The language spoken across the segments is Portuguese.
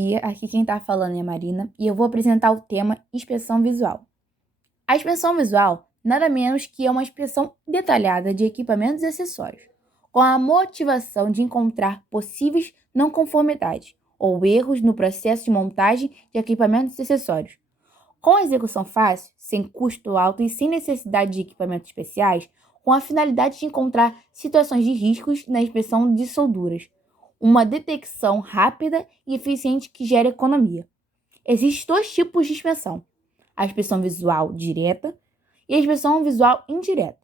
dia, aqui quem está falando é a Marina e eu vou apresentar o tema inspeção visual. A inspeção visual nada menos que é uma inspeção detalhada de equipamentos e acessórios, com a motivação de encontrar possíveis não conformidades ou erros no processo de montagem de equipamentos e acessórios. Com a execução fácil, sem custo alto e sem necessidade de equipamentos especiais, com a finalidade de encontrar situações de riscos na inspeção de solduras, uma detecção rápida e eficiente que gera economia. Existem dois tipos de inspeção: a inspeção visual direta e a inspeção visual indireta.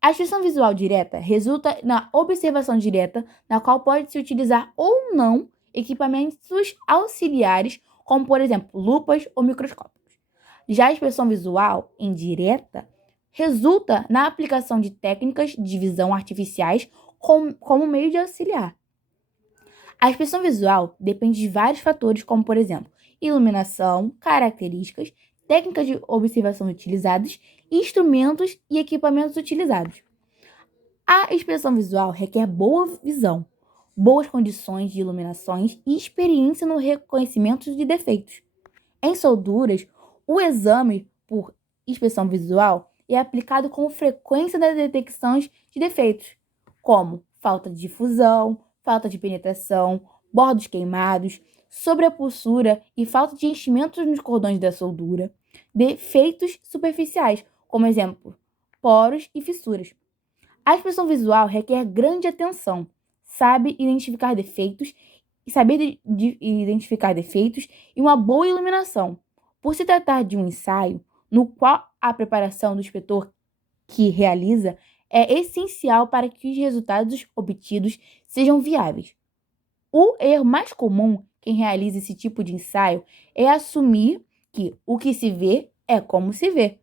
A inspeção visual direta resulta na observação direta, na qual pode-se utilizar ou não equipamentos auxiliares, como, por exemplo, lupas ou microscópios. Já a inspeção visual indireta resulta na aplicação de técnicas de visão artificiais como meio de auxiliar. A inspeção visual depende de vários fatores, como, por exemplo, iluminação, características, técnicas de observação utilizadas, instrumentos e equipamentos utilizados. A inspeção visual requer boa visão, boas condições de iluminações e experiência no reconhecimento de defeitos. Em solduras, o exame por inspeção visual é aplicado com frequência nas detecções de defeitos, como falta de difusão, falta de penetração, bordos queimados, sobrepussura e falta de enchimentos nos cordões da soldura, defeitos superficiais, como exemplo, poros e fissuras. A inspeção visual requer grande atenção, saber identificar defeitos e uma boa iluminação. Por se tratar de um ensaio, no qual a preparação do inspetor que realiza é essencial para que os resultados obtidos sejam viáveis. O erro mais comum quem realiza esse tipo de ensaio é assumir que o que se vê é como se vê.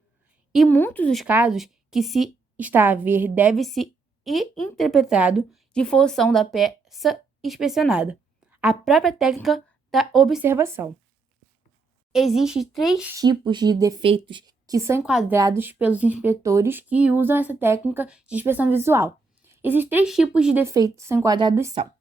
E muitos dos casos que se está a ver deve ser interpretado de função da peça inspecionada, a própria técnica da observação. Existem 3 tipos de defeitos que são enquadrados pelos inspetores que usam essa técnica de inspeção visual. Esses 3 tipos de defeitos são enquadrados são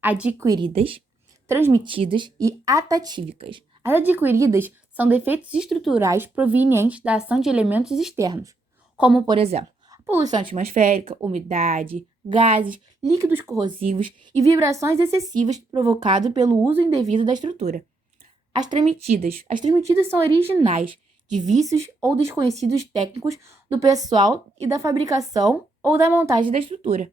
adquiridas, transmitidas e atatívicas. As adquiridas são defeitos estruturais provenientes da ação de elementos externos, como, por exemplo, a poluição atmosférica, umidade, gases, líquidos corrosivos e vibrações excessivas provocadas pelo uso indevido da estrutura. As transmitidas são originais de vícios ou desconhecidos técnicos do pessoal e da fabricação ou da montagem da estrutura.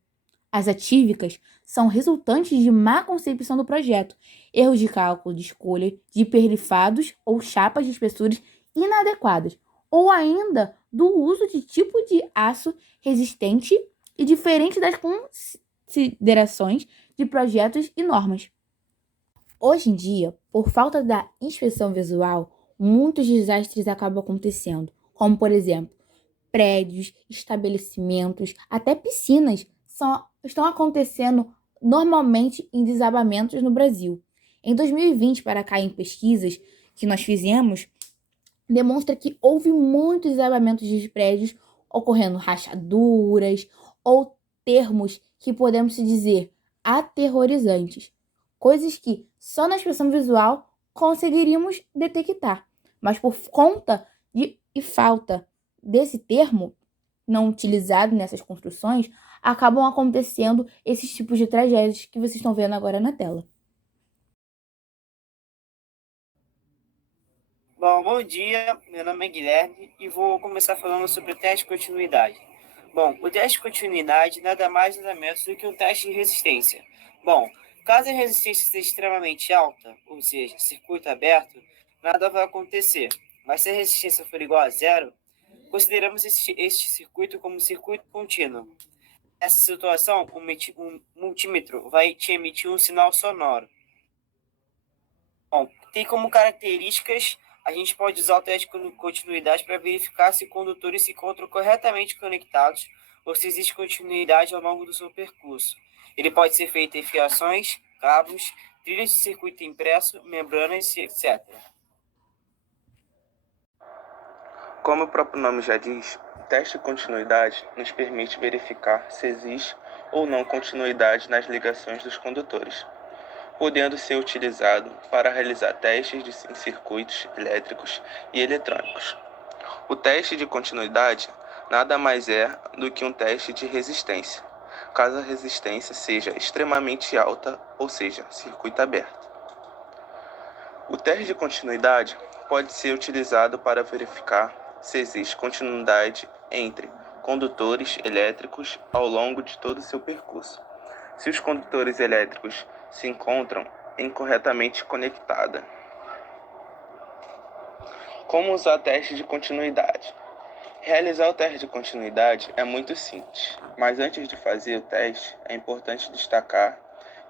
As atívicas são resultantes de má concepção do projeto, erros de cálculo de escolha de hiperlifados ou chapas de espessuras inadequadas, ou ainda do uso de tipo de aço resistente e diferente das considerações de projetos e normas. Hoje em dia, por falta da inspeção visual, muitos desastres acabam acontecendo, como, por exemplo, prédios, estabelecimentos, até piscinas estão acontecendo normalmente em desabamentos no Brasil. Em 2020, para cá, em pesquisas que nós fizemos, demonstra que houve muitos desabamentos de prédios ocorrendo rachaduras ou termos que podemos dizer aterrorizantes, coisas que só na inspeção visual conseguiríamos detectar, mas por conta e falta desse termo não utilizado nessas construções, acabam acontecendo esses tipos de tragédias que vocês estão vendo agora na tela. Bom dia, meu nome é Guilherme e vou começar falando sobre o teste de continuidade. O teste de continuidade nada mais nada menos do que um teste de resistência. Caso a resistência seja extremamente alta, ou seja, circuito aberto, nada vai acontecer. Mas se a resistência for igual a zero, consideramos este circuito como circuito contínuo. Nessa situação, um multímetro vai te emitir um sinal sonoro. Tem como características, a gente pode usar o teste de continuidade para verificar se condutores se encontram corretamente conectados ou se existe continuidade ao longo do seu percurso. Ele pode ser feito em fiações, cabos, trilhas de circuito impresso, membranas, etc. Como o próprio nome já diz, o teste de continuidade nos permite verificar se existe ou não continuidade nas ligações dos condutores. podendo ser utilizado para realizar testes em circuitos elétricos e eletrônicos. O teste de continuidade nada mais é do que um teste de resistência, caso a resistência seja extremamente alta, ou seja, circuito aberto. O teste de continuidade pode ser utilizado para verificar se existe continuidade entre condutores elétricos ao longo de todo o seu percurso. Se os condutores elétricos se encontram incorretamente conectados. Como usar teste de continuidade? Realizar o teste de continuidade é muito simples, mas antes de fazer o teste, é importante destacar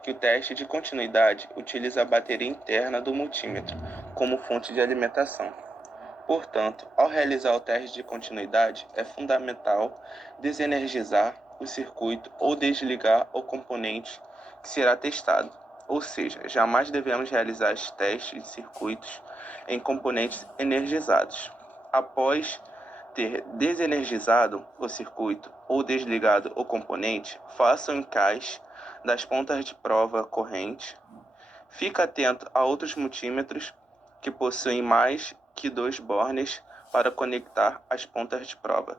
que o teste de continuidade utiliza a bateria interna do multímetro como fonte de alimentação. Portanto, ao realizar o teste de continuidade, é fundamental desenergizar o circuito ou desligar o componente que será testado. Ou seja, jamais devemos realizar os testes de circuitos em componentes energizados. Após ter desenergizado o circuito ou desligado o componente, faça o encaixe das pontas de prova corrente. Fique atento a outros multímetros que possuem mais que 2 bornes para conectar as pontas de prova.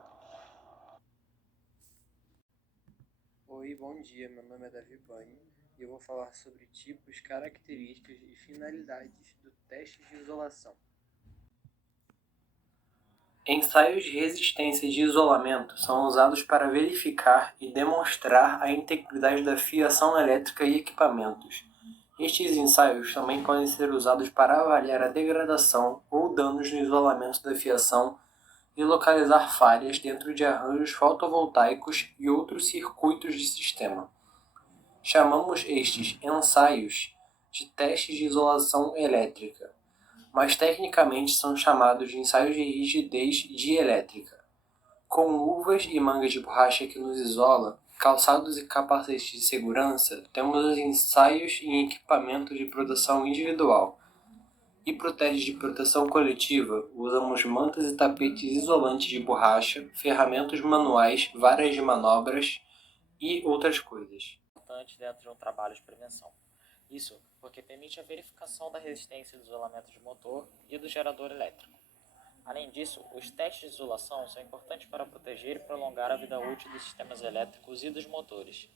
Oi, bom dia. Meu nome é Davi Pani e eu vou falar sobre tipos, características e finalidades do teste de isolação. Ensaios de resistência e de isolamento são usados para verificar e demonstrar a integridade da fiação elétrica e equipamentos. Estes ensaios também podem ser usados para avaliar a degradação ou danos no isolamento da fiação e localizar falhas dentro de arranjos fotovoltaicos e outros circuitos de sistema. Chamamos estes ensaios de testes de isolação elétrica, mas tecnicamente são chamados de ensaios de rigidez dielétrica. Com luvas e mangas de borracha que nos isola, calçados e capacetes de segurança, temos os ensaios em equipamentos de proteção individual. E para o teste de proteção coletiva, usamos mantas e tapetes isolantes de borracha, ferramentas manuais, varas de manobras e outras coisas. Importante dentro de um trabalho de prevenção. Isso porque permite a verificação da resistência do isolamento de motor e do gerador elétrico. Além disso, os testes de isolação são importantes para proteger e prolongar a vida útil dos sistemas elétricos e dos motores.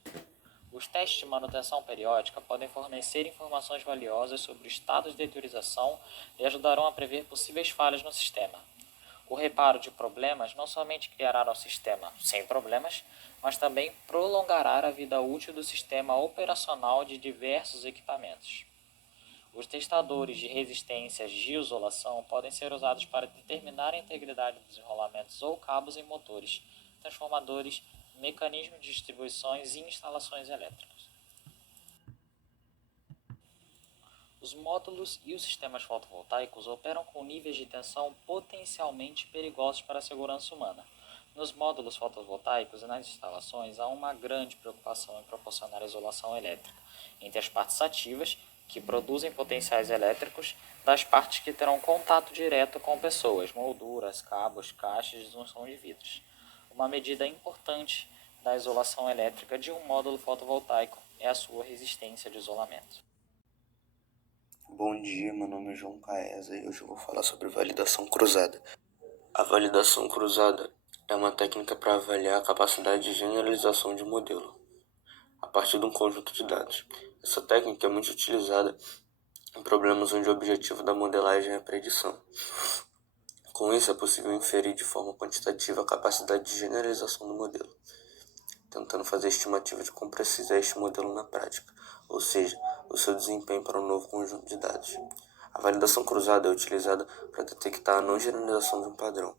Os testes de manutenção periódica podem fornecer informações valiosas sobre o estado de deteriorização e ajudarão a prever possíveis falhas no sistema. O reparo de problemas não somente criará um sistema sem problemas, mas também prolongará a vida útil do sistema operacional de diversos equipamentos. Os testadores de resistências de isolação podem ser usados para determinar a integridade dos enrolamentos ou cabos em motores, transformadores, mecanismos de distribuições e instalações elétricas. Os módulos e os sistemas fotovoltaicos operam com níveis de tensão potencialmente perigosos para a segurança humana. Nos módulos fotovoltaicos e nas instalações há uma grande preocupação em proporcionar isolação elétrica entre as partes ativas, que produzem potenciais elétricos, das partes que terão contato direto com pessoas, molduras, cabos, caixas de junção de vidros. Uma medida importante da isolação elétrica de um módulo fotovoltaico é a sua resistência de isolamento. Bom dia, meu nome é João Caesa e hoje eu vou falar sobre validação cruzada. A validação cruzada é uma técnica para avaliar a capacidade de generalização de um modelo a partir de um conjunto de dados. Essa técnica é muito utilizada em problemas onde o objetivo da modelagem é a predição. Com isso, é possível inferir de forma quantitativa a capacidade de generalização do modelo, tentando fazer a estimativa de quão preciso é este modelo na prática, ou seja, o seu desempenho para um novo conjunto de dados. A validação cruzada é utilizada para detectar a não generalização de um padrão.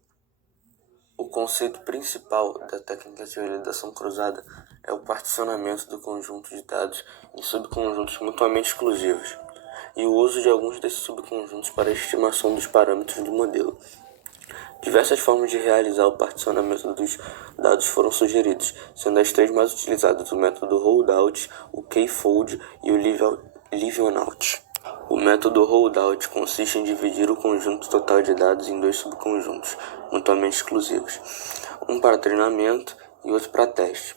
O conceito principal da técnica de validação cruzada é o particionamento do conjunto de dados em subconjuntos mutuamente exclusivos e o uso de alguns desses subconjuntos para a estimação dos parâmetros do modelo. Diversas formas de realizar o particionamento dos dados foram sugeridas, sendo as três mais utilizadas o método Holdout, o K-fold e o Leave-on-out. O método Holdout consiste em dividir o conjunto total de dados em dois subconjuntos, mutuamente exclusivos, um para treinamento e outro para teste.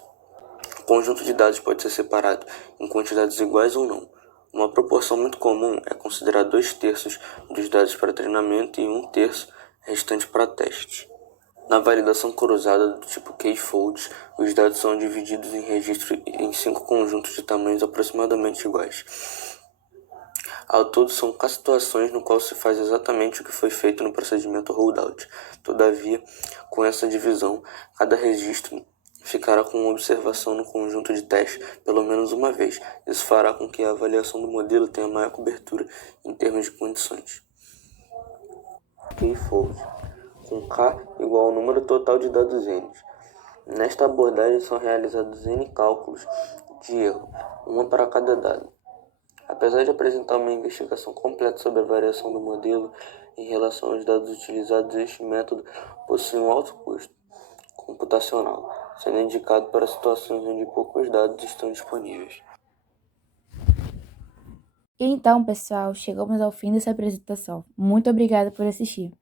O conjunto de dados pode ser separado em quantidades iguais ou não. Uma proporção muito comum é considerar 2/3 dos dados para treinamento e 1/3 restante para teste. Na validação cruzada do tipo K-fold, os dados são divididos em registro em 5 conjuntos de tamanhos aproximadamente iguais. Ao todo, são situações no qual se faz exatamente o que foi feito no procedimento holdout. Todavia, com essa divisão, cada registro ficará com uma observação no conjunto de teste pelo menos uma vez. Isso fará com que a avaliação do modelo tenha maior cobertura em termos de condições. K-fold, com K igual ao número total de dados N. Nesta abordagem são realizados N cálculos de erro, uma para cada dado. Apesar de apresentar uma investigação completa sobre a variação do modelo em relação aos dados utilizados, este método possui um alto custo computacional, sendo indicado para situações onde poucos dados estão disponíveis. Então, pessoal, chegamos ao fim dessa apresentação. Muito obrigada por assistir.